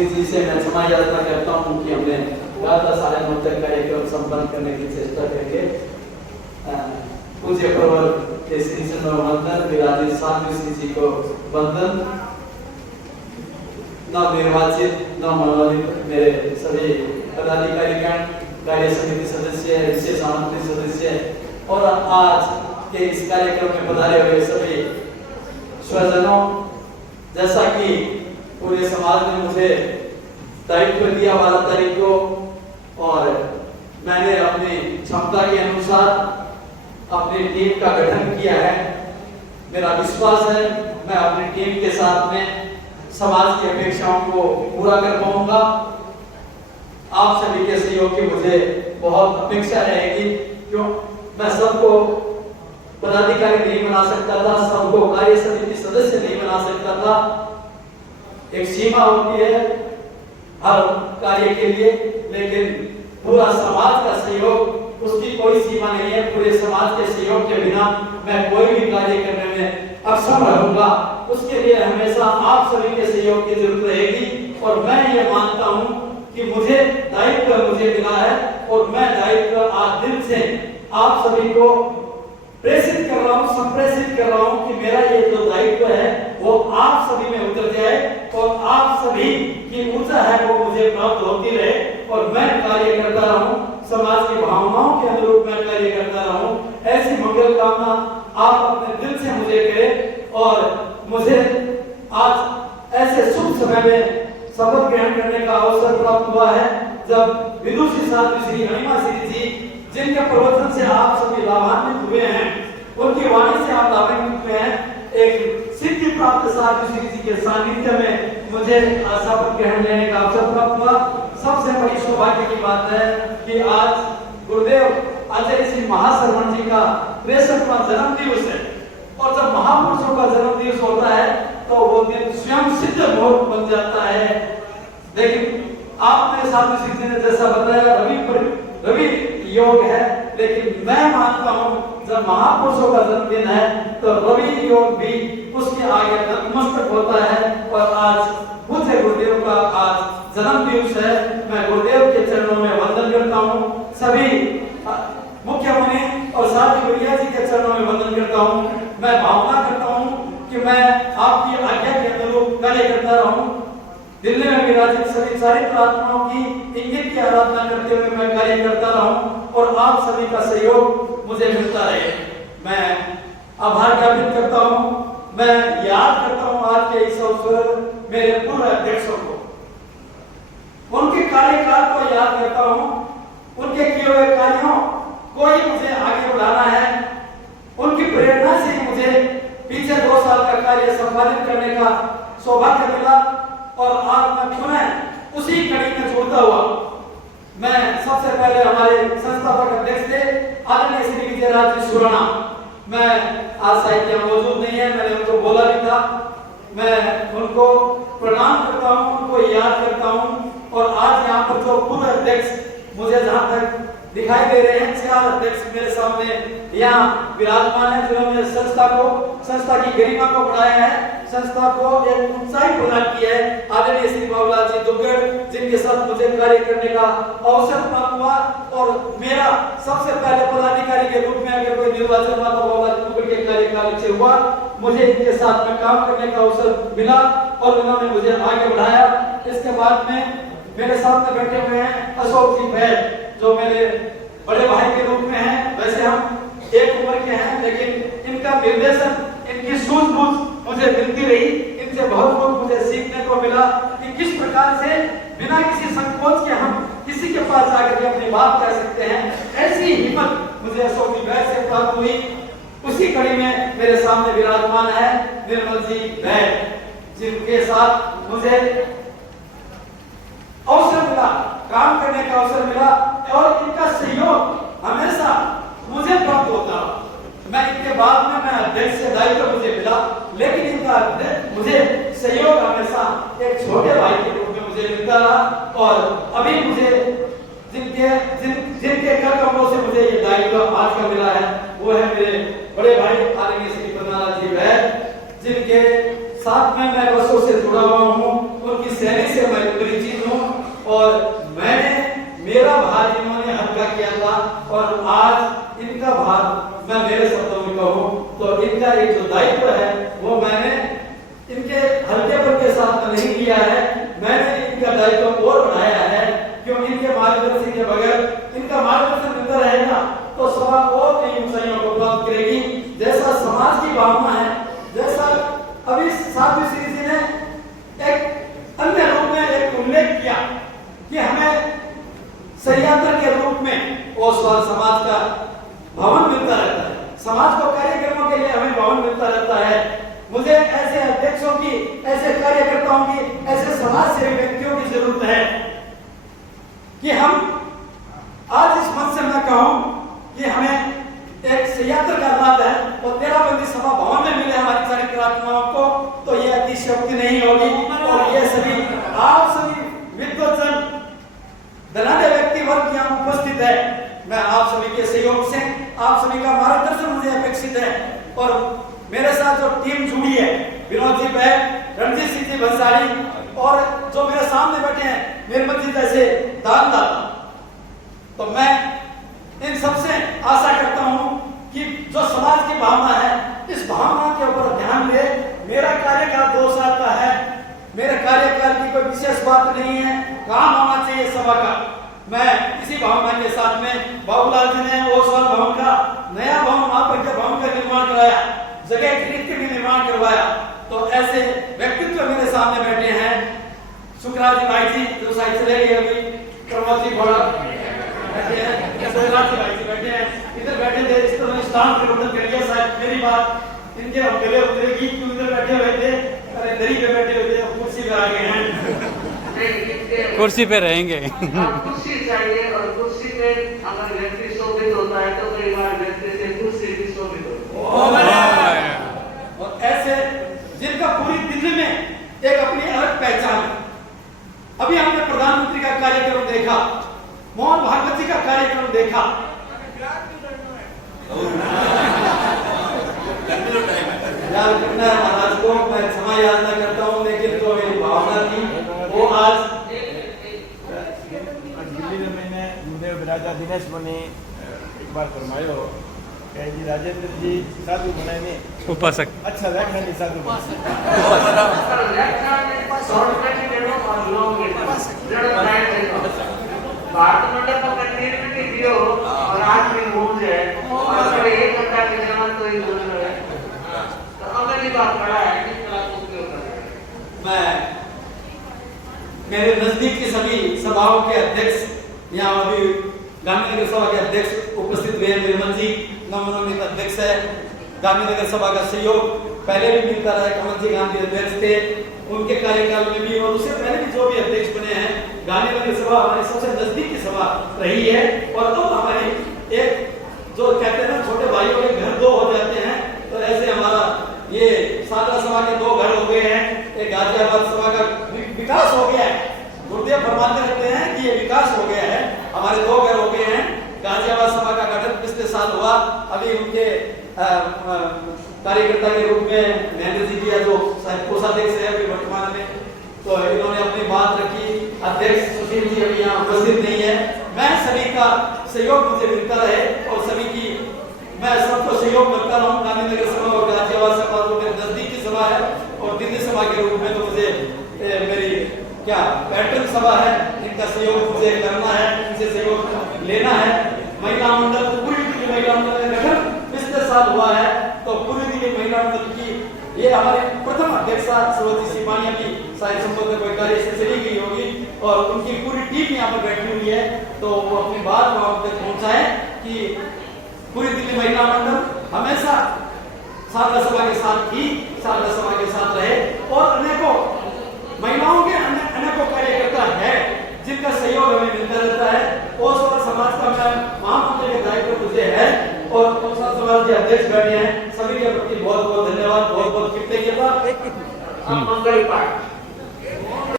श्री जी से मैं क्षमा याचना करता हूँ कि हमने 9:30 तक कार्यक्रम संपन्न करने की चेष्टा करेंगे। पूज्य प्रवर के श्री चंद्र वंदन, विराजित साध्वी श्री जी को वंदन। नवनिर्वाचित नवमनोनीत मेरे सभी पदाधिकारीगण, कार्य समिति सदस्य, विशेष आमंत्रित सदस्य और आज के इस कार्यक्रम में पधारे हुए सभी स्वजनों, जैसा कि पूरे समाज ने मुझे दायित्व दिया 12 तारीख को और मैंने अपनी क्षमता के अनुसार अपनी टीम का गठन किया है। मेरा विश्वास है मैं अपनी टीम के साथ में समाज की अपेक्षाओं को पूरा कर पाऊंगा। आप सभी के सहयोग की मुझे बहुत अपेक्षा रहेगी, क्यों मैं सबको पदाधिकारी नहीं बना सकता था, सबको कार्य समिति सदस्य नहीं बना सकता था। एक सीमा होती है हर कार्य के लिए, लेकिन पूरा समाज का सहयोग, उसकी कोई सीमा नहीं है। पूरे समाज के सहयोग के बिना मैं कोई भी कार्य करने में अक्षम रहूंगा। उसके लिए हमेशा आप सभी के सहयोग की जरूरत रहेगी और मैं ये मानता हूं कि मुझे दायित्व मिला है और मैं दायित्व आज दिल से आप सभी को प्रेषित कर रहा हूं, संप्रेषित कर रहा हूं कि मेरा ये जो दायित्व है वो आप सभी में उतर जाए और आप सभी की ऊर्जा है वो मुझे प्राप्त होती रहे और मैं कार्य करता रहूं, समाज की भावनाओं के अनुरूप मैं कार्य करता रहूं। ऐसी मंगल कामना आप अपने दिल से मुझे करें और मुझे आज ऐसे शुभ समय में शपथ ग्रहण करने का अवसर प्राप्त हुआ है जब विदुषी साध्वी श्री अणिमा श्री जी, जिनके प्रवचन से आप सभी लाभान्वित हुए हैं, उनकी वाणी से आप लाभान्वित हुए हैं, एक सिद्धि प्राप्त साध्वी श्री जी के सानिध्य में मुझे शपथ ग्रहण लेने का अवसर प्राप्त हुआ। सबसे बड़ी सौभाग्य की बात है कि आज गुरुदेव आचार्य श्री महाश्रवण जी का 63वां जन्म दिवस है और जब महापुरुषों का जन्म दिवस होता है तो वो दिन स्वयं सिद्ध मुहूर्त बन जाता है। लेकिन आपने साध्वी श्री जी ने जैसा बताया रवि योग है, लेकिन मैं मानता हूं जब महापुरुषों का जन्मदिन है तो रवि योग भी उसके आगे नतमस्तक होता है। और आज पूज्य गुरुदेव का आज जन्म दिवस है। मैं गुरुदेव के चरणों में वंदन करता हूं, सभी मुख्य मुनि और साध्वी गुड़िया जी के चरणों में वंदन करता हूं। मैं भावना करता हूं कि मैं आपकी आज्ञा के अनुरूप कार्य करता रहूं। दिल्ली में विराजित सभी चारित्र आत्माओं की इंगित की आराधना करते हुए मैं कार्य करता रहूं और आप सभी का सहयोग मुझे मिलता रहे। मैं आभार ज्ञापित करता हूं। मैं याद करता हूं आज के इस अवसर मेरे पूर्व अध्यक्षों को, उनके कार्यकाल को याद करता हूं, उनके किए हुए कार्यों को ही मुझे आगे बढ़ाना है। उनकी प्रेरणा से मुझे पीछे 2 साल का कार्य संपादित करने का सौभाग्य मिला और आज मैं पुनः उसी कड़ी में जुड़ता हुआ मैं सबसे पहले हमारे संस्थापक अध्यक्ष थे आदरणीय श्री विजयराज जी सुराणा। मैं आज साहित्य मौजूद नहीं है, मैंने उनको बोला भी था, मैं उनको प्रणाम करता हूं, उनको याद करता हूं। और आज यहाँ पर जो पूर्व अध्यक्ष मुझे जहां तक दिखाई दे रहे हैं, 4 अध्यक्ष मेरे सामने यहाँ विराजमान है, जिन्होंने संस्था की गरिमा को बढ़ाया है, संस्था को एक ऊंचाई प्रदान की है। आदरणीय श्री बाबूलाल जी दुग्गड़, जिनके साथ मुझे कार्य करने का अवसर प्राप्त हुआ और मेरा सबसे पहले पदाधिकारी के रूप में अगर कोई निर्वाचन हुआ तो बाबूलाल जी दुग्गड़ के कार्यकाल से हुआ। मुझे इनके साथ में काम करने का अवसर मिला और उन्होंने मुझे आगे बढ़ाया। इसके बाद में मेरे सामने बैठे हुए हैं अशोक जी बैद, जो मेरे बड़े भाई के रूप में हैं। वैसे हम एक उम्र के हैं, लेकिन इनका निर्देशन, इनकी सूझबूझ मुझे मिलती रही। इनसे बहुत कुछ मुझे सीखने को मिला कि किस प्रकार से बिना किसी संकोच के हम किसी के पास जाकर के अपनी बात कह सकते हैं। ऐसी हिम्मत मुझे अशोक जी बैद से प्राप्त हुई। उसी कड़ी में मेरे सामने विराजमान है निर्मल जी बैद, जिनके साथ मुझे अवसर मिला, काम करने का अवसर मिला और इनका सहयोग हमेशा मुझे प्राप्त होता रहा। मैं इनके बाद में मैं अध्यक्ष से दायित्व मुझे मिला, लेकिन इनका मुझे सहयोग हमेशा एक छोटे भाई के रूप में मुझे मिलता रहा। और अभी मुझे जिनके कर कमलों से मुझे ये दायित्व आज का मिला है वो है मेरे बड़े भाई आदरणीय श्री पद्मनाथ जी बैद, जिनके साथ में मैं वर्षों से जुड़ा हुआ हूँ। उनकी सहने से मैं परिचित हूँ और मैंने मेरा भार इन्होंने हल्का किया था और आज इनका भार मैं मेरे शब्दों में कहूँ तो इनका एक जो दायित्व है वो मैंने इनके हल्केपन के साथ में नहीं लिया है, मैंने इनका दायित्व और बढ़ाया है, क्योंकि इनके मार्गदर्शन के बगैर इनका मार्गदर्शन मिलता रहेगा तो सभा और नई ऊंचाइयों को प्राप्त करेगी। जैसा समाज की भावना है, जैसा अभी साध्वी श्री जी ने एक अन्य रूप में एक उल्लेख किया कि हमें सह्याद्री के रूप में ओसवाल समाज का भवन मिलता रहता है, समाज को कार्यक्रमों के लिए हमें भवन मिलता रहता है। मुझे ऐसे अध्यक्षों की, ऐसे कार्यकर्ताओं की, ऐसे समाज सेवी व्यक्तियों की जरूरत है कि हम आज इस मंच से मैं कहूं कि हमें एक सह्याद्री का लाभ है और 13 बंदी सभा भवन में मिले हमारी चारित्रात्माओं को, तो यह अतिशयोक्ति नहीं होगी। और ये सभी आप सभी विद्वजन धनाढ़ व्यक्ति वर्ग यहाँ उपस्थित है, मैं आप सभी के सहयोग से, आप सभी का मार्गदर्शन मुझे अपेक्षित है। और मेरे साथ जो टीम जुड़ी है, विनोद जी बैग, रणजीत सिंह जी भंसाली और जो मेरे सामने बैठे हैं निर्मल जी जैसे दानदाता, तो मैं इन सबसे आशा करता हूं कि जो समाज की भावना है इस भावना के ऊपर ध्यान दे। मेरा कार्यकाल 2 साल का है, मेरे कार्यकाल की कोई विशेष बात नहीं है, काम होना चाहिए सभा का। मैं इसी भावना के साथ में बाबूलाल जी ने ओसवाल भवन का नया भवन, वहां पर के भवन का निर्माण कराया, जगह खरीद के भी निर्माण करवाया। तो ऐसे व्यक्तित्व मेरे सामने बैठे हैं, सुखराज भाई जी जो साइड चले गए, अभी प्रमोद जी बड़ा बैठे हैं, सुखराज भाई जी बैठे हैं, इधर बैठे थे, इस तरह स्थान परिवर्तन कर लिया शायद मेरी बात इनके हम गले उतरेगी, क्यों इधर बैठे हुए थे, अरे दरी पे बैठे हुए थे, कुर्सी पे आ गए हैं, कुर्सी पे रहेंगे। कुर्सी चाहिए और कुर्सी पे अगर व्यक्ति शोभित होता है तो कई बार व्यक्ति से कुर्सी भी शोभित होती है। और ऐसे जिनका पूरी दिल्ली में एक अपनी अलग पहचान है। अभी हमने प्रधानमंत्री का कार्यक्रम देखा, मोहन भागवत जी का कार्यक्रम देखा, यार कितना महाराज को मैं क्षमा याचना करता हूँ, लेकिन जो मेरी भावना थी वो आज दिल्ली में मैंने गुरुदेव राजा दिनेश मुनि एक बार फरमायो कि जी राजेंद्र जी साधु बनाने उपासक अच्छा व्याख्या नहीं साधु भारत मंडल का कंटिन्यूटी दियो और आज भी मूल है और अगर एक घंटा के जमान तो ही बोल रहे हैं तो अगली बात बड़ा है कि कला को उपयोग करें। मैं मेरे नजदीक की सभी सभाओं के अध्यक्ष, यहाँ अभी गांधीनगर सभा के अध्यक्ष उपस्थित हुए, निर्मल जी नवनिर्मित अध्यक्ष है, गांधीनगर सभा का सहयोग पहले भी मिलता रहा, कमल जी गांधी अध्यक्ष थे, उनके कार्यकाल में भी और उससे पहले भी जो भी अध्यक्ष बने हैं, गांधीनगर सभा हमारी सबसे नजदीक की सभा रही है। और तो हमारी एक जो कहते हैं ना छोटे भाइयों के घर 2 हो जाते हैं, तो ऐसे हमारा ये सादा सभा के 2 घर हो गए हैं, एक गाजियाबाद सभा का विकास हो गया है। गुरुदेव फरमाते रहते हैं कि ये विकास हो गया है, हमारे 2 घर हो गए हैं। गाजियाबाद सभा का गठन पिछले साल हुआ, अभी उनके कार्यकर्ता के रूप में महेंद्र जी की जो कोषाध्यक्ष है अभी वर्तमान में, तो इन्होंने अपनी बात रखी। अध्यक्ष सुशील जी अभी यहाँ उपस्थित नहीं है। मैं सभी का सहयोग मुझे मिलता रहे और सभी की मैं सबको सहयोग मिलता रहूं। गांधीनगर सभा और गाजियाबाद सभा जो मेरे नजदीक की सभा है और दिल्ली सभा के रूप में तो मुझे मेरी क्या पैटर्न सभा है, इनका सहयोग मुझे करना है, इनसे सहयोग लेना है। महिला मंडल पूरी दिल्ली महिला मंडल का गठन पिछले साल हुआ है, तो पूरी दिल्ली महिला मंडल की ये हमारे प्रथम अध्यक्षा श्रीमती सिपानिया की शायद संबंध कोई कार्य से चली गई होगी और उनकी पूरी टीम यहाँ पर बैठी हुई है, तो वो अपनी बात वहां तक पहुंचाए कि पूरी दिल्ली महिला मंडल हमेशा सारदा सभा के साथ थी, सारदा सभा के साथ रहे और अनेकों महिलाओं के अनेकों कार्यकर्ता है जिनका सहयोग हमें मिलता रहता है। ओसवाल समाज का मैं महामंत्री के दायित्व मुझे है और ओसवाल समाज के अध्यक्ष बैठे हैं, सभी के प्रति बहुत बहुत धन्यवाद, बहुत बहुत कृतज्ञता। मंगल पाठ